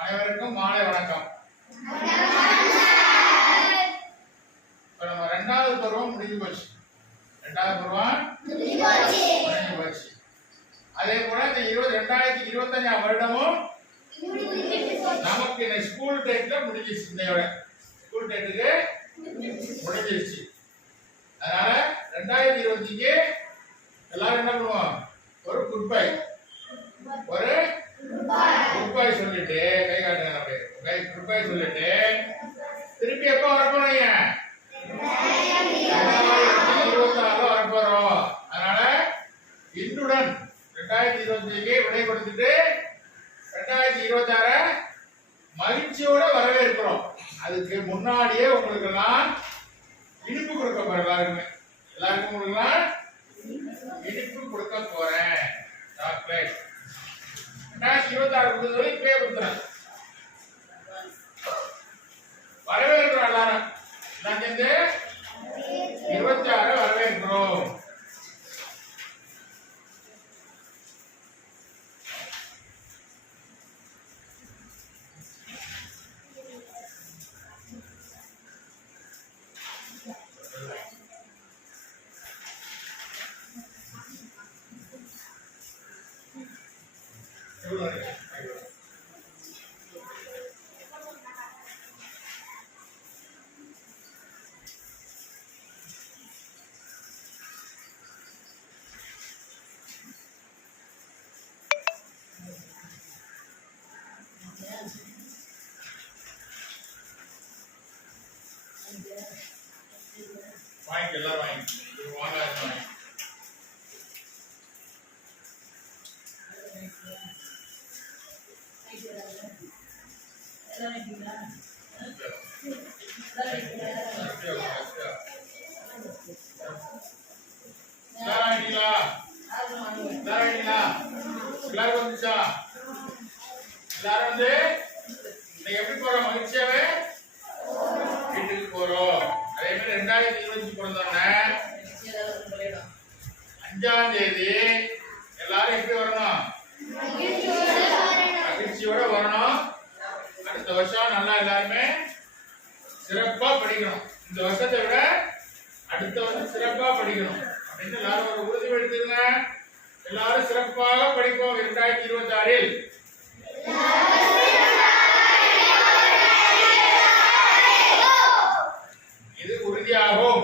அனைவருக்கும் மாலை வணக்கம். இப்ப நம்ம ரெண்டாவது பருவம் முடிஞ்சு போச்சு. அதே போல இந்த 2025 வருடமும் நமக்கு இந்த ஸ்கூல் டேட்ல முடிஞ்சிருச்சு. இந்த ஸ்கூல் டேட்டுக்கு முடிஞ்சிருச்சு. அதனால 2025 எல்லாரும் என்ன பண்ணுவோம்? ஒரு குட் பை சொல்லிட்டு கை காட்டுங்க. அப்படியே குட் பை சொல்லிட்டு திருப்பி எப்ப வரப்போறீங்க? 2026 வரப்போறோம். அதனால இன்றுடன் 2025 விடை கொடுத்துட்டு 2026 மகிழ்ச்சியோட வரவேற்கிறோம். அதுக்கு முன்னாடியே உங்களுக்கு எல்லாம் இனிப்பு கொடுக்க போறேன். எல்லாருக்கும் உங்களுக்கு இனிப்பு கொடுக்க போறேன். சாக்லேட் 2026 கொடுத்தது இப்பவே கொடுத்துறேன். வரவேற்கிறோம். எல்லாரும் நான் சேர்ந்து 26 வரவேற்கிறோம். வாங்கி எல்லாரும் வாங்க எல்லாரும் வந்துச்சா? எல்லாரும் வந்து எப்படி போறோம்? மகிழ்ச்சியாவே வீட்டுக்கு போறோம். அதே மாதிரி 2025 பிறந்தோடனே 5ஆம் தேதி எல்லாரும் எப்படி வரணும்? மகிழ்ச்சியோட வரணும். அடுத்த வருஷம் நல்லா எல்லாருமே சிறப்பா படிக்கணும். இந்த வருஷத்தை விட அடுத்த வருஷம் சிறப்பா படிக்கணும் அப்படின்னு எல்லாரும் ஒரு உறுதி எடுத்துருங்க. எல்லாரும் சிறப்பாக படிப்போம். 2026 இது உறுதியாகும்.